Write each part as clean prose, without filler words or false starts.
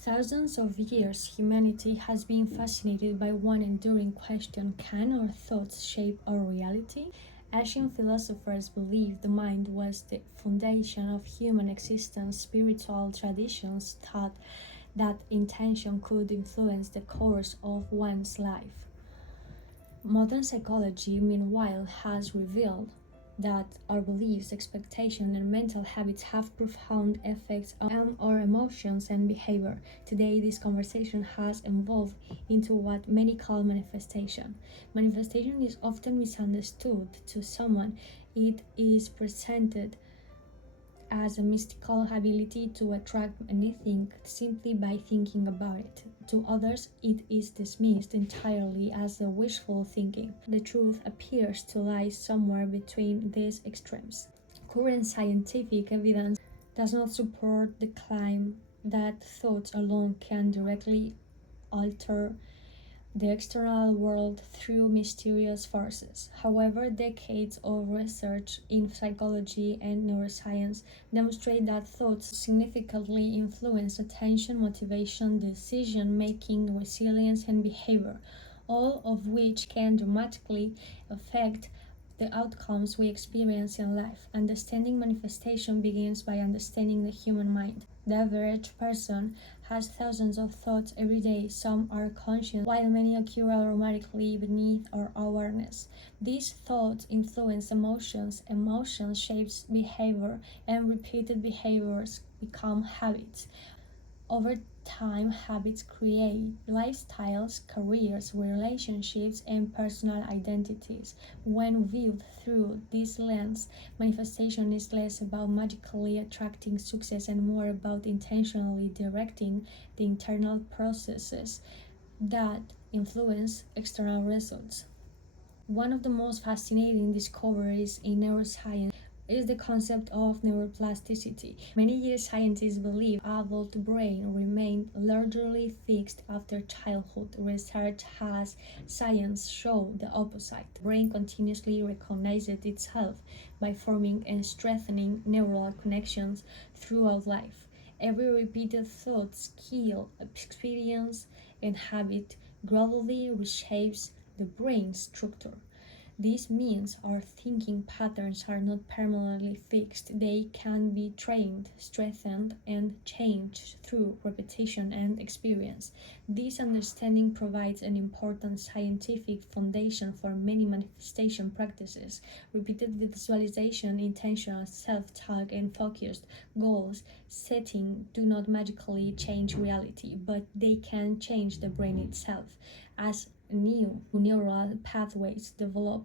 thousands of years, humanity has been fascinated by one enduring question: can our thoughts shape our reality? Ancient philosophers believed the mind was the foundation of human existence. Spiritual traditions thought that intention could influence the course of one's life. Modern psychology, meanwhile, has revealed that our beliefs, expectations, and mental habits have profound effects on our emotions and behavior. Today, this conversation has evolved into what many call manifestation. Manifestation is often misunderstood. To someone, it is presented as a mystical ability to attract anything simply by thinking about it. To others, it is dismissed entirely as a wishful thinking. The truth appears to lie somewhere between these extremes. Current scientific evidence does not support the claim that thoughts alone can directly alter the external world through mysterious forces. However, decades of research in psychology and neuroscience demonstrate that thoughts significantly influence attention, motivation, decision making, resilience, and behavior, all of which can dramatically affect the outcomes we experience in life. Understanding manifestation begins by understanding the human mind. The average person has thousands of thoughts every day. Some are conscious, while many occur automatically beneath our awareness. These thoughts influence emotions, emotions shapes behavior, and repeated behaviors become habits. Over time, habits create lifestyles, careers, relationships, and personal identities. When viewed through this lens, manifestation is less about magically attracting success and more about intentionally directing the internal processes that influence external results. One of the most fascinating discoveries in neuroscience is the concept of neuroplasticity. Many years scientists believe adult brain remain largely fixed after childhood. Research has science show the opposite. The brain continuously recognizes itself by forming and strengthening neural connections throughout life. Every repeated thought, skill, experience, and habit gradually reshapes the brain structure. This means our thinking patterns are not permanently fixed. They can be trained, strengthened, and changed through repetition and experience. This understanding provides an important scientific foundation for many manifestation practices. Repeated visualization, intentional self-talk, and focused goals setting do not magically change reality, but they can change the brain itself. As new neural pathways develop,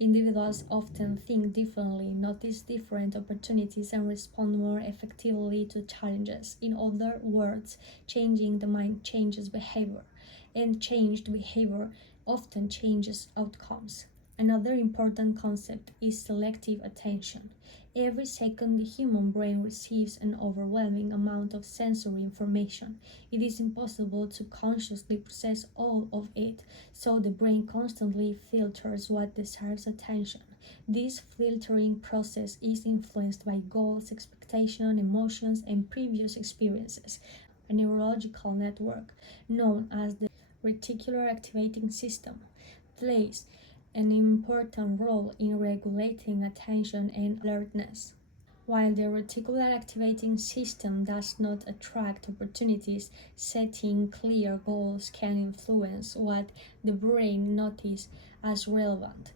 individuals often think differently, notice different opportunities, and respond more effectively to challenges. In other words, changing the mind changes behavior, and changed behavior often changes outcomes. Another important concept is selective attention. Every second, the human brain receives an overwhelming amount of sensory information. It is impossible to consciously process all of it, so the brain constantly filters what deserves attention. This filtering process is influenced by goals, expectations, emotions, and previous experiences. A neurological network known as the reticular activating system plays an important role in regulating attention and alertness. While the reticular activating system does not attract opportunities, setting clear goals can influence what the brain notices as relevant.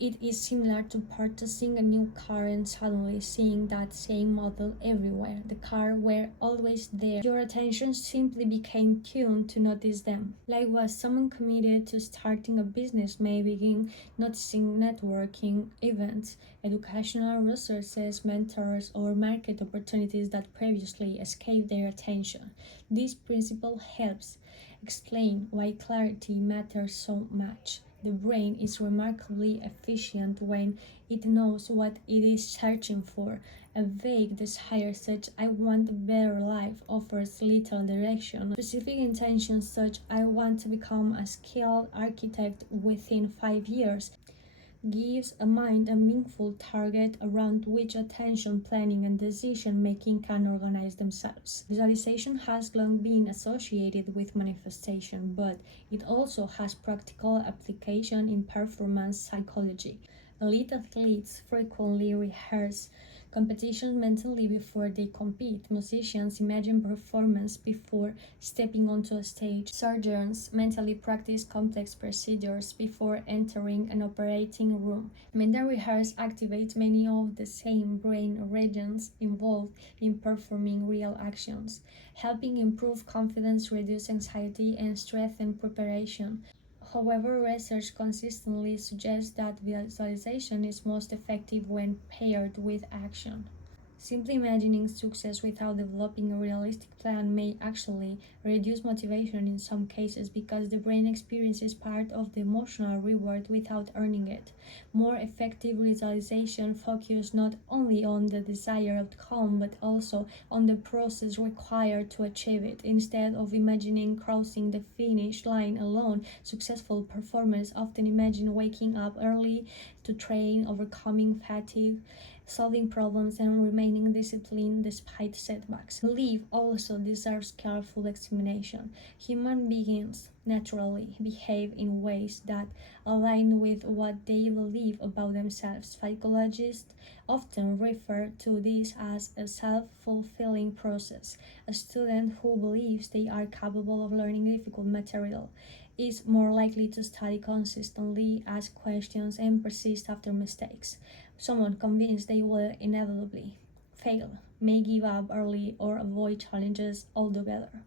It is similar to purchasing a new car and suddenly seeing that same model everywhere. The car were always there. Your attention simply became tuned to notice them. Likewise, someone committed to starting a business may begin noticing networking events, educational resources, mentors, or market opportunities that previously escaped their attention. This principle helps explain why clarity matters so much. The brain is remarkably efficient when it knows what it is searching for. A vague desire such "I want a better life" offers little direction. Specific intentions such "I want to become a skilled architect within 5 years" gives a mind a meaningful target around which attention, planning, and decision making can organize themselves. Visualization has long been associated with manifestation, but it also has practical application in performance psychology. Elite athletes frequently rehearse competition mentally before they compete. Musicians imagine performance before stepping onto a stage. Surgeons mentally practice complex procedures before entering an operating room. Mental rehearsal activates many of the same brain regions involved in performing real actions, helping improve confidence, reduce anxiety, and strengthen preparation. However, research consistently suggests that visualization is most effective when paired with action. Simply imagining success without developing a realistic plan may actually reduce motivation in some cases because the brain experiences part of the emotional reward without earning it. More effective visualization focuses not only on the desired outcome but also on the process required to achieve it. Instead of imagining crossing the finish line alone, successful performers often imagine waking up early to train, overcoming fatigue, solving problems, and remaining disciplined despite setbacks. Belief also deserves careful examination. Human beings naturally behave in ways that align with what they believe about themselves. Psychologists often refer to this as a self-fulfilling process. A student who believes they are capable of learning difficult material is more likely to study consistently, ask questions, and persist after mistakes. Someone convinced they will inevitably fail may give up early or avoid challenges altogether.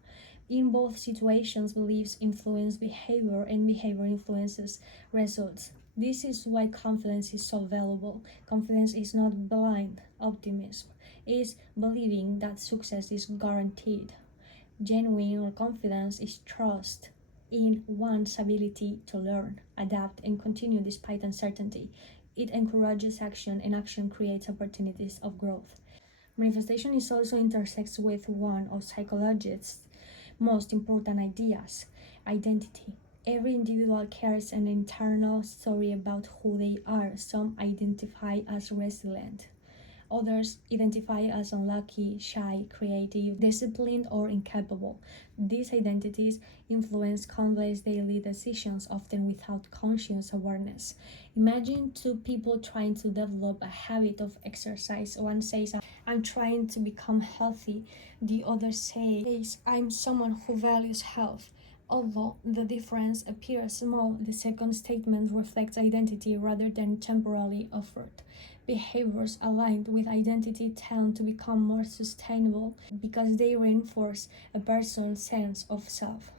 In both situations, beliefs influence behavior and behavior influences results. This is why confidence is so valuable. Confidence is not blind optimism, it is believing that success is guaranteed. Genuine confidence is trust in one's ability to learn, adapt, and continue despite uncertainty. It encourages action, and action creates opportunities of growth. Manifestation is also intersects with one of psychologists' most important ideas, identity. Every individual carries an internal story about who they are. Some identify as resilient, others identify as unlucky, shy, creative, disciplined, or incapable. These identities influence countless daily decisions, often without conscious awareness. Imagine two people trying to develop a habit of exercise. One says, I'm trying to become healthy. The other says, I'm someone who values health. Although the difference appears small, the second statement reflects identity rather than temporary effort. Behaviors aligned with identity tend to become more sustainable because they reinforce a person's sense of self.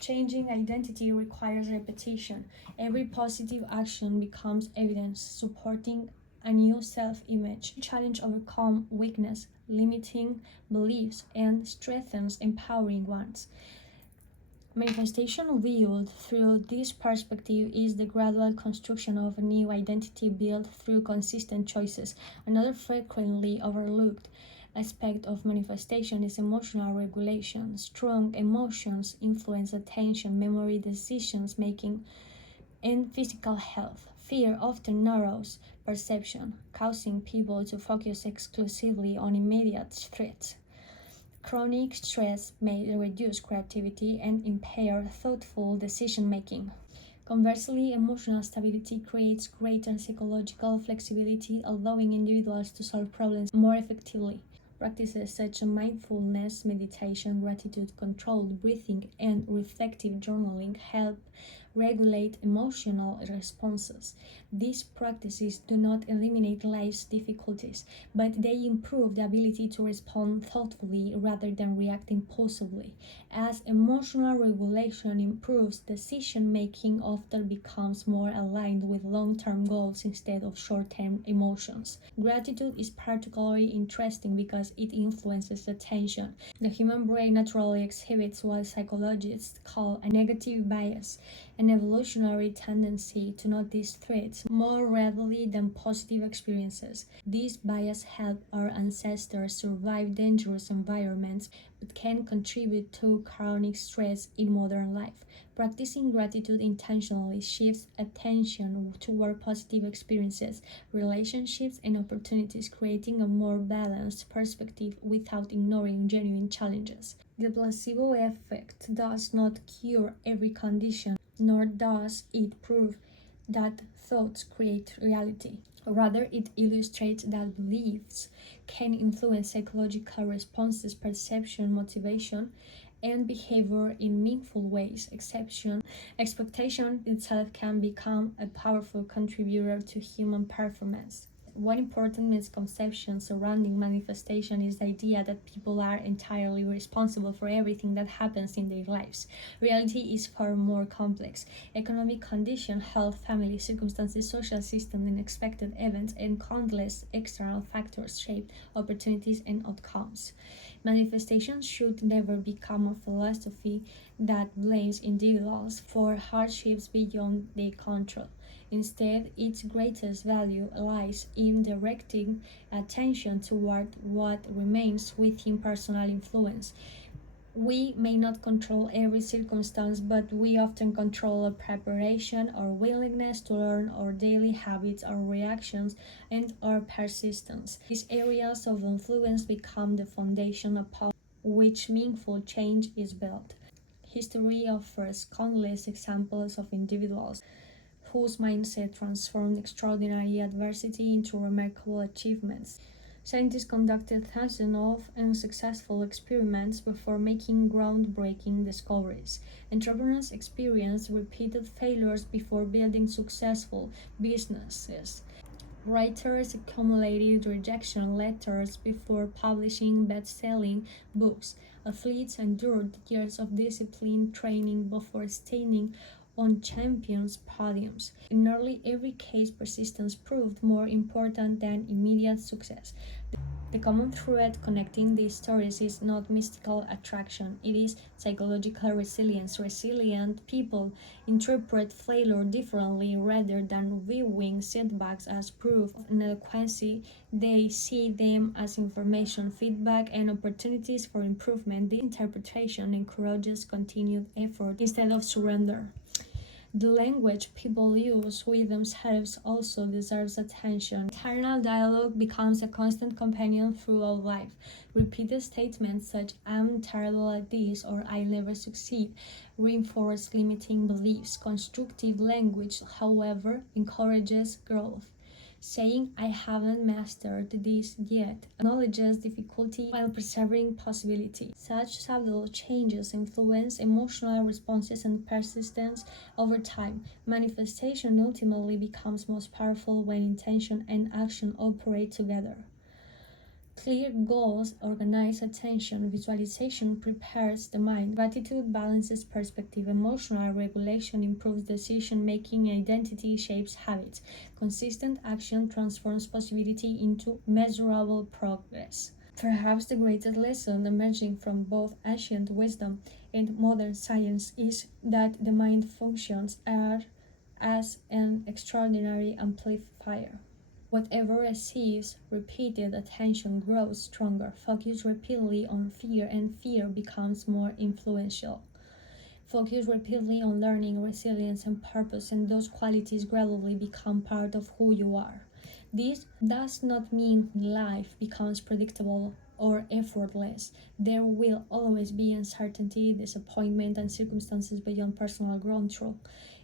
Changing identity requires repetition. Every positive action becomes evidence supporting a new self image. Challenge overcome weakness, limiting beliefs, and strengthens empowering ones. Manifestation viewed through this perspective is the gradual construction of a new identity built through consistent choices. Another frequently overlooked aspect of manifestation is emotional regulation. Strong emotions influence attention, memory, decisions making, and physical health. Fear often narrows perception, causing people to focus exclusively on immediate threats. Chronic stress may reduce creativity and impair thoughtful decision making. Conversely, emotional stability creates greater psychological flexibility, allowing individuals to solve problems more effectively. Practices such as mindfulness, meditation, gratitude, controlled breathing, and reflective journaling help regulate emotional responses. These practices do not eliminate life's difficulties, but they improve the ability to respond thoughtfully rather than react impulsively. As emotional regulation improves, decision making often becomes more aligned with long term goals instead of short term emotions. Gratitude is particularly interesting because it influences attention. The human brain naturally exhibits what psychologists call a negative bias. an evolutionary tendency to notice threats more readily than positive experiences. These biases help our ancestors survive dangerous environments but can contribute to chronic stress in modern life. Practicing gratitude intentionally shifts attention toward positive experiences, relationships, and opportunities, creating a more balanced perspective without ignoring genuine challenges. The placebo effect does not cure every condition, nor does it prove that thoughts create reality. Rather, it illustrates that beliefs can influence psychological responses, perception, motivation, and behavior in meaningful ways. Expectation itself can become a powerful contributor to human performance. One important misconception surrounding manifestation is the idea that people are entirely responsible for everything that happens in their lives. Reality is far more complex. Economic conditions, health, family circumstances, social systems, unexpected events, and countless external factors shape opportunities and outcomes. Manifestation should never become a philosophy that blames individuals for hardships beyond their control. Instead, its greatest value lies in directing attention toward what remains within personal influence. We may not control every circumstance, but we often control our preparation, our willingness to learn, our daily habits, our reactions, and our persistence. These areas of influence become the foundation upon which meaningful change is built. History offers countless examples of individuals whose mindset transformed extraordinary adversity into remarkable achievements. Scientists conducted thousands of unsuccessful experiments before making groundbreaking discoveries. Entrepreneurs experienced repeated failures before building successful businesses. Writers accumulated rejection letters before publishing best-selling books. Athletes endured years of disciplined training before standing on champions' podiums. In nearly every case, persistence proved more important than immediate success. The common thread connecting these stories is not mystical attraction, it is psychological resilience. Resilient people interpret failure differently rather than viewing setbacks as proof of inadequacy. They see them as information, feedback, and opportunities for improvement. This interpretation encourages continued effort instead of surrender. The language people use with themselves also deserves attention. Internal dialogue becomes a constant companion throughout life. Repeated statements such "I'm terrible at this" or "I'll never succeed" reinforce limiting beliefs. Constructive language, however, encourages growth. Saying "I haven't mastered this yet" acknowledges difficulty while preserving possibility. Such subtle changes influence emotional responses and persistence over time. Manifestation ultimately becomes most powerful when intention and action operate together. Clear goals, organized attention, visualization prepares the mind. Gratitude balances perspective. Emotional regulation improves decision making. Identity shapes habits. Consistent action transforms possibility into measurable progress. Perhaps the greatest lesson emerging from both ancient wisdom and modern science is that the mind functions as an extraordinary amplifier. Whatever receives repeated attention grows stronger. Focus repeatedly on fear, and fear becomes more influential. Focus repeatedly on learning, resilience, and purpose, and those qualities gradually become part of who you are. This does not mean life becomes predictable or effortless. There will always be uncertainty, disappointment, and circumstances beyond personal control.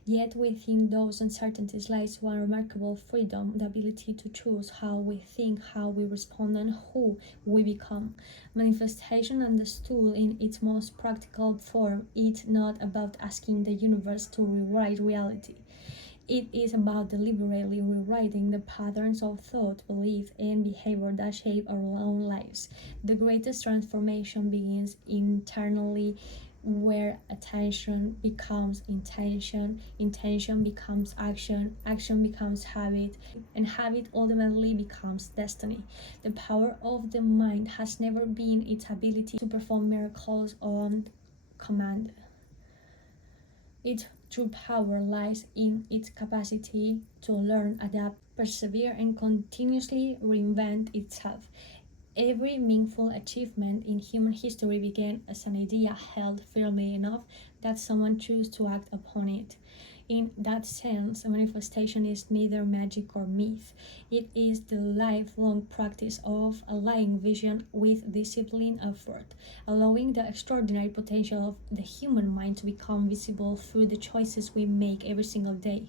Yet within those uncertainties lies one remarkable freedom, the ability to choose how we think, how we respond, and who we become. Manifestation understood in its most practical form is not about asking the universe to rewrite reality. It is about deliberately rewriting the patterns of thought, belief, and behavior that shape our own lives. The greatest transformation begins internally, where attention becomes intention, intention becomes action, action becomes habit, and habit ultimately becomes destiny. The power of the mind has never been its ability to perform miracles on command. It True power lies in its capacity to learn, adapt, persevere, and continuously reinvent itself. Every meaningful achievement in human history began as an idea held firmly enough that someone chose to act upon it. In that sense, a manifestation is neither magic or myth. It is the lifelong practice of aligning vision with disciplined effort, allowing the extraordinary potential of the human mind to become visible through the choices we make every single day.